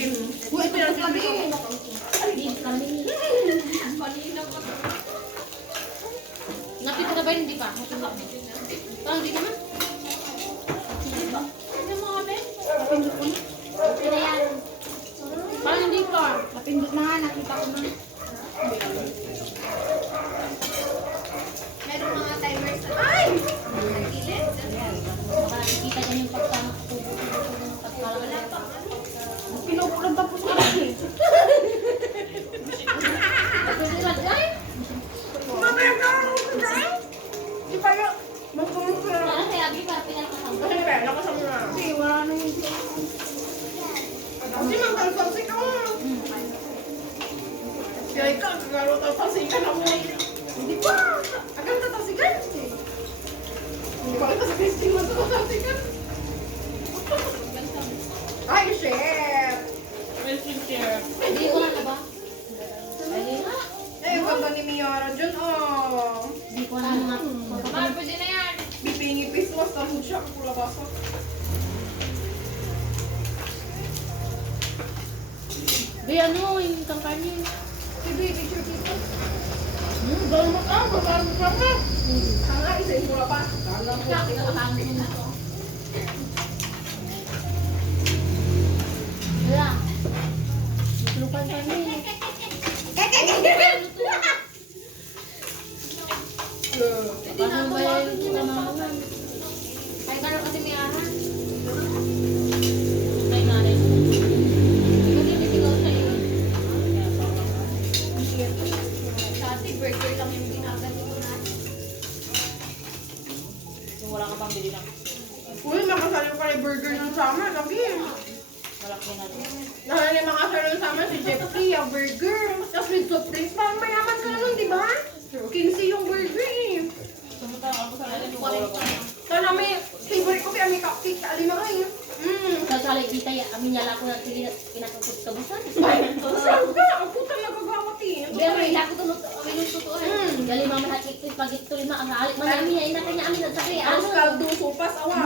Kim. Uy, pero kami. Napit na ba yun? Hindi pa. Parang di naman. Ano mo ate? Napindot ko na. Okay na yan. Parang hindi pa. Napindot na nga, nakita ko na. Meron mga timers sa ay! Nagilid. Baka nakikita niya yung pagkakatubo. Wala pa. Pinukulang pa po sa akin eh. Nagulagay? Di pa yun. Magpumulong ka na. Parang kaya Abi para pinakasama. Kasi ba, nakasama na. Kasi wala na yung Kasi mangkalsalsik ako. Kaya ikaw, kagaro talsalsikan ako. Hindi pa. Agang tatalsikan. Hindi pa kita sa Christine mo tatalsikan. Ay, chef. Hindi ko na ba? Ay, Eh, yung ganda ni Miara dyan, oh. hindi ko na mga Mahal po din na yan. Bipingi-pis mo, sa food shop, pula basa. Be, ano, yung kampanya. Sige, picture kita. Gawin mo ka, babae mo ka. Tanga, isa yung pula pa. Kala ko. Nakakakamin na to. Wala. Lupan kami. Paano ba yung kinamaman? Ay, gano'n kasi may aran. Ay, nanay. Kasi may sigaw sa'yo. Dati, burger lang yung ginagawa ko na. Yung wala ka pang bili ng Uy, makasalo pa yung burger ng summer, lagi. malaki na rin. Nahal yung mga kasalo ng summer, si Jeffrey, yung burger. Tapos with soft drinks, parang mayaman ka naman, di ba? 15 yung burger eh. Sumunta ako sa lalim ng wala pa. Sana may favorite ko kaya may cupcake sa alima kayo. Kasali kita ya, amin nyala ko na kinakukot ka basan. Saan ka? Ang putang nagagawat eh. Pero hindi ako tulog, amin yung totoo. Gali mama hakik ko pag ito lima ang halik man namin ya, ina kanya amin nagsakay. Ang Ano? kaldo, sopas, awa.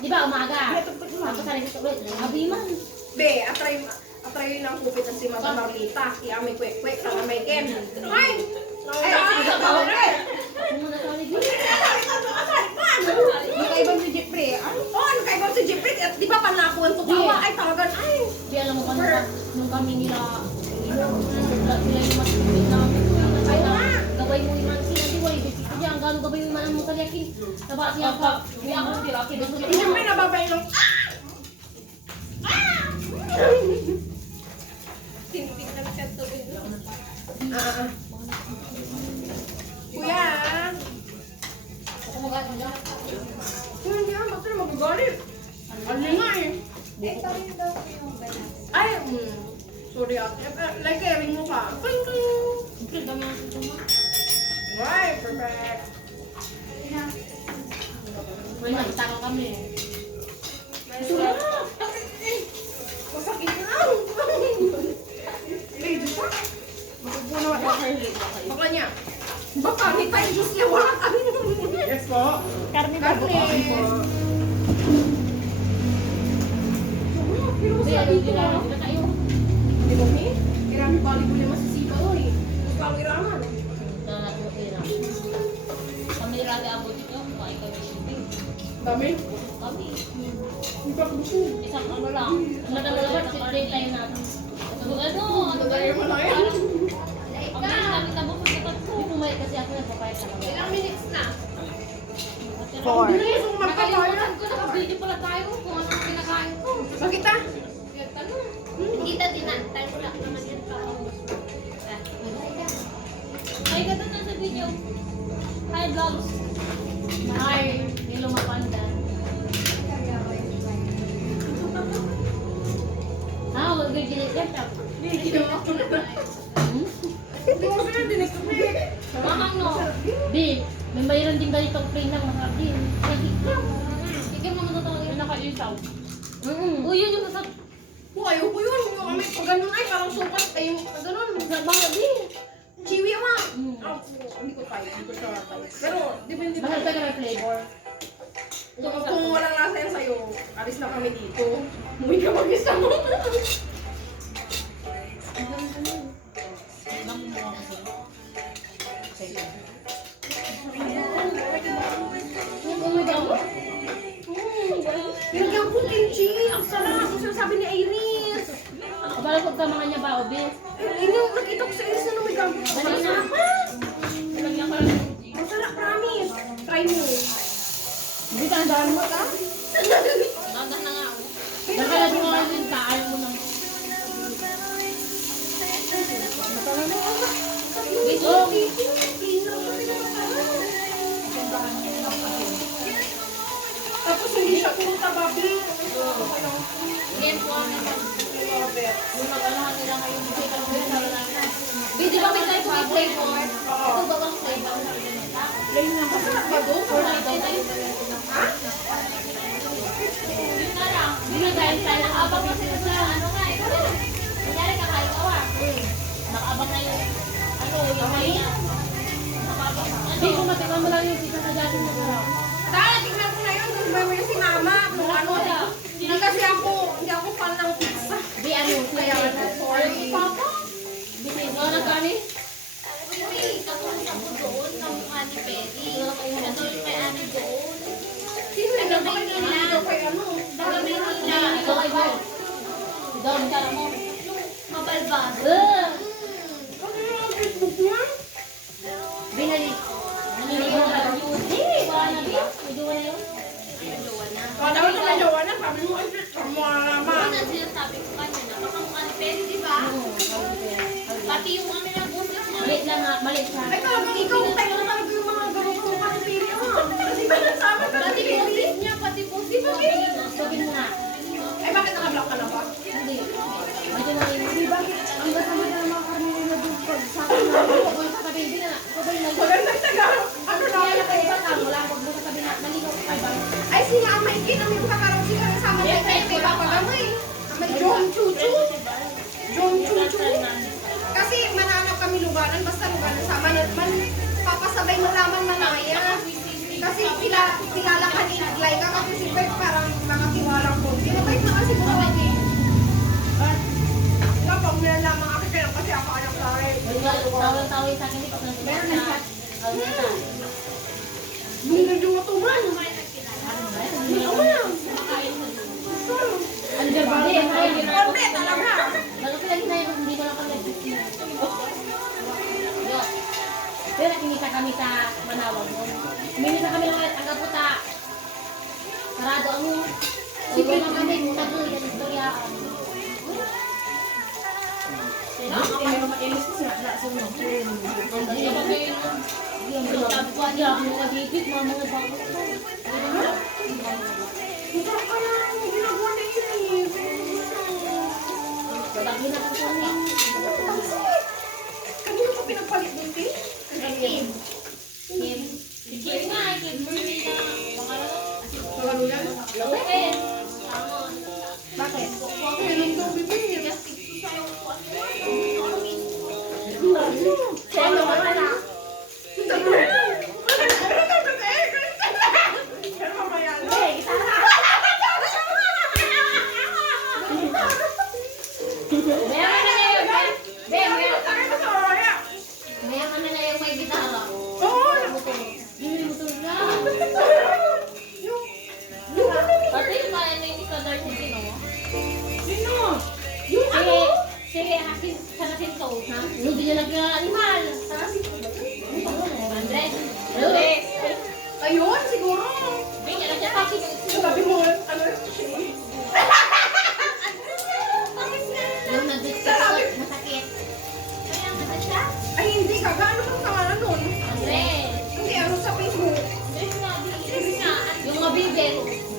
Di ba umaga? Tapos sabi ko ulit, habi man. Be, atry ng kupit ng si Mata Marlita. Kaya may kwek-kwek, saka may kem. Ay! Ay, Ako muna sabi ko. Nakaibang si Jeffrey. Ano? oh, ano kayo ba si Jeffrey? At di ba panakuan ko kawa? Ay, talagan, ay! Di alam mo ba nung kami nila nila yung mas kupit namin. Ay na, gabay mo yung man sila, di wala ibig ko diyan, gano'n gabay mo yung man mo kaliakin. Taba siya ka, may ako tira, kinusunod Si Jeffrey nababay lang. Tintig lang siya tuloy. Kuya! Ako mag-ano dyan. Kuya, hindi ah, bakit na magagalit? Ano nga eh? Eh, tawin daw ko yung banana. Ay, sorry ate. Like, ring mo ka. Kling, kling. Siyempre, dami ang sutuma. Ay, perfect. May nagtaka kami. Masakit na. Lady pa. Makupuno ako. Bakla niya. Baka ni tayo Diyos niya wala ka. Yes po. Karne ba Karne. Pero Hindi, sa ano dito nila, na. na tayo. Di ba mi? Irami bali ko naman sa sipa o eh. Bukang iraman. Dahil natin matira. Kami nilagi ang buti ko, kumain kami shipping. Dami. Kami. Hindi pa gusto. Isang ano lang. Madalagat, sitray tayo natin. Ano ba Dahil mo na yan. Ang bilis namin tabok sa tapat ko. Hindi pumayag kasi ako nagpapayag sa mga. Ilang minutes na? Four. Bilis kung magpapaya. Nakalimutan ko, naka-video pala tayo kung ano ang kinakain ko. Bakit ah? Kita dinantay ko lang naman yan pa. Ay, ganda na sa video. Hi, vlogs. Hi, Nilo Mapanda. Ah, mag-graduate ka siya. Hindi mo sila dinig-dinig. Mamang no. Di, may mayroon din ganito ang plane ng mga din. Sige lang. Sige mo na talaga yung nakaisaw. Uy, yun yung nasa... Oh, ayoko yun. Yung kami pag ganun ay parang sopas. Ay, yung pag ganun. Sa mga din. Chiwi ma. Ah, hindi ko kaya. Hindi ko siya kaya. Pero, depende pa. Mahal ka na may flavor. Kung walang lasa yan sa'yo, alis na kami dito. Umuwi ka mag-isa mo. Kabalagod ka mga niya ba, Obis? Ini nakita ko sa isa na may gamit. Dali na. Lagyan ko lang. Ang sarap, promise. Try mo. Hindi ka andahan mo, ta? Gagah na nga. Nakala mo nga din ka, ayaw mo nang. Matagal na ako. Wait, Tapos hindi siya puro tababi. Game po ang yung mag-alahan nila ngayon. Hindi ba may tayo may flavor? Ito ba bang flavor? Plain na. Masarap ba doon? Ha? Yun na lang. Hindi na dahil tayo nakabang na sila sa ano nga. Kunyari kakain ka wa. Nakaabang na yung yung may nakabang. Hindi ko matikman mo lang yung sisa na dati mo garaw. Dahil tingnan ko na yun. Kung may mo yung si mama. Kung ano. Hindi kasi hindi ako fan ng pizza. Di ano, Kaya sorry. Papa? Di mo nagkani? May kakusap ko doon ng Ate Betty. Ano yung may Ate doon? Sino yung nabay nila? Kay ano? Taga Maynila. Ikaw ay ba? Doon ka mo. Mabalbas. Ano yung Facebook niya? Binali. Binali yung hindi. Wala na din. May duwa na yun. Dapat na may jawa na. Sabi mo, ay, kamuha naman. Ano ang sinasabi ko kanina? Napakamukha ni Betty, di ba? Pati yung kami ng business niya. Malit lang nga. Malit siya. Ay, talagang ikaw tayo na talaga yung mga gano'n ko mga pili mo. Kasi ba nagsama ka Pati na business niya, pati business niya. Sabihin mo nga. Ay, bakit naka-block ka na ba? Hindi. Medyo na yung Di bakit? Ang kasama na mga karne nila doon pag sa akin na. Huwag mo sasabihin. Hindi na. Sabay na. Magandang taga. Ano na? Kaya na kayo ba tamo lang. Huwag mo sasabihin na. Maligaw ka ba? Ay, sila ang maigin. Ang may kakaroon sila ng sama niya. Kaya may papagamay. May John Chuchu. John Chuchu. Kasi mananap kami lugaran. Basta lugaran sama naman. Papasabay malaman manaya. Kasi kilala ka ni Laika. Kasi si Beth parang nakatiwalang po. Kinabait na kasi ko naman eh. At kapag nalaman ako kaya kasi ako anak sa akin. Tawang-tawin sa akin. Meron na chat. Almeta. Yung nagduwatuman. Ako lang. Andiyan ba? Hindi. Korbe talaga. Lalo lagi na yung hindi ko lang kami. Pero kinita kami sa Manawag. Minita kami lang ang puta. Sarado ang siguro naman kami tago yung istoryaan. Pero mainis ko siya. Nasunod. Hindi pa kayo yung sabi ko ako mga dikit, mga bago. Masarap ka na yung ginagawa na yun eh. Lagi na po kami. Kanino ko pinagpalit doon, Tim? Kim. Kim nga, Kim Bernina. Pagano yan? Lawin. Bakit? Kailan daw bibig? Kaya naman na. Pero mamaya na. Meron na ngayon, meron Kami na yung may gitara. Oo. Yung motor na. Pati yung kaya na yung kadar sa sino. Sino? Yung Sige, sige, akin, sa natin to, ha? Hindi niya nagkira animal. Andres. Andres. Ayun, siguro. Bigyan lang niya pati. Sabi mo, ano? Yung nag-discuss, masakit. Kaya nga na siya. Ay, hindi. Kagaano kang pangalan nun? Andres. Hindi, ano sa Facebook? Yung mabibel.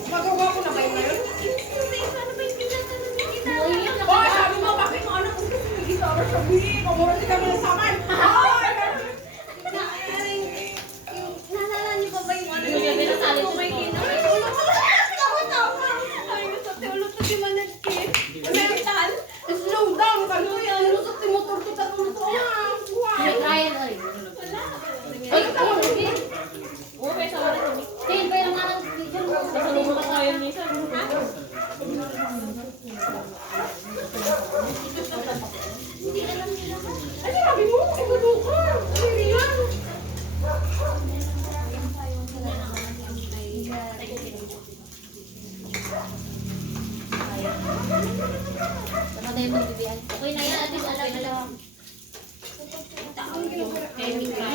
Magawa ko na ba yun ngayon? Ano ba yung pinatanong ni kita? Yung yun, Oh, sabi mo, bakit mo anak ko kasi may gitara sa buhi? Pamura si kami ng saman. Naalala niyo pa ba yung ano? Yung pinasali ko May ko. ginawa. Ay, sa tulog pa si Managkit. Mental. Slow down. Kalo yan. Lusot si motor ko sa tulog ko. May trial, ay. Ay, okay. Okay, sa wala kami. Tin, pa yung mga teacher mo. Basta mo mga trial minsan. Hindi alam nila ka. Ay, sabi mo, igulo ka. Hindi yan. Tama yan ng bibihan. Okay na yan, at least alam na lang. Chemical.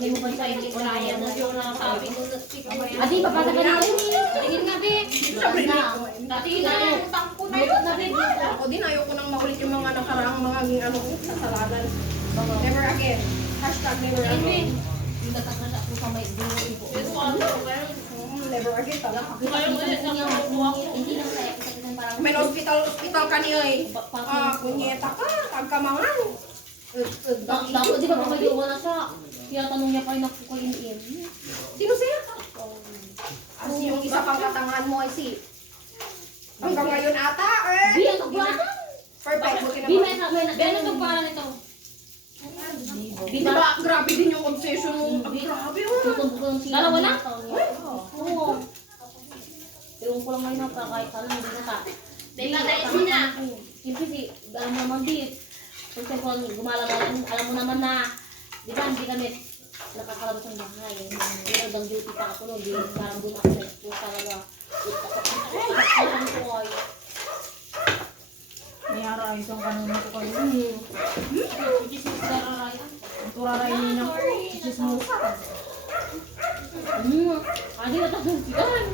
Hindi mo pa siya Kaya na yun ang sabi ko. Adi, papasa ka dito. Tingin nga, be. Tingin na yung tangko na yun. Ako din, ayoko nang maulit yung mga nakaraang mga ano, kasalanan. Never again. Hashtag never again. Yung tatak na ako sa may dulo ibo. Never again talaga. Hindi lang kaya kita parang May hospital ka niya eh. Kunyeta ka, kagkamangan. dapat di ba mamayawa na siya. Kaya tanong niya pa yung nakukuinin. Sino siya? As yung isa pang katangahan mo ay si. Hanggang ngayon ata eh. Bilang kagbata. Perfect. Buti Bi, naman. ano itong pangalan nito? Di ba, grabe din yung obsession mo. Grabe oh. Tutubog siya. Dalawa na? Oo. Pero ko lang ngayon na kahit ano hindi na ta. Teka, dahil mo na. Siyempre si, alam mo naman di. Kung siyempre gumala-gala, alam mo naman na, di ba hindi kami nakakalabas ng bahay. Hindi hanggang duty pa ako noon. Di parang doon ako sa school talaga. Alam ko ay. May araw isang kanina ko kayo. Chismis dararay. Ang turaray niya ng chismis. Adi na tayo sigahan.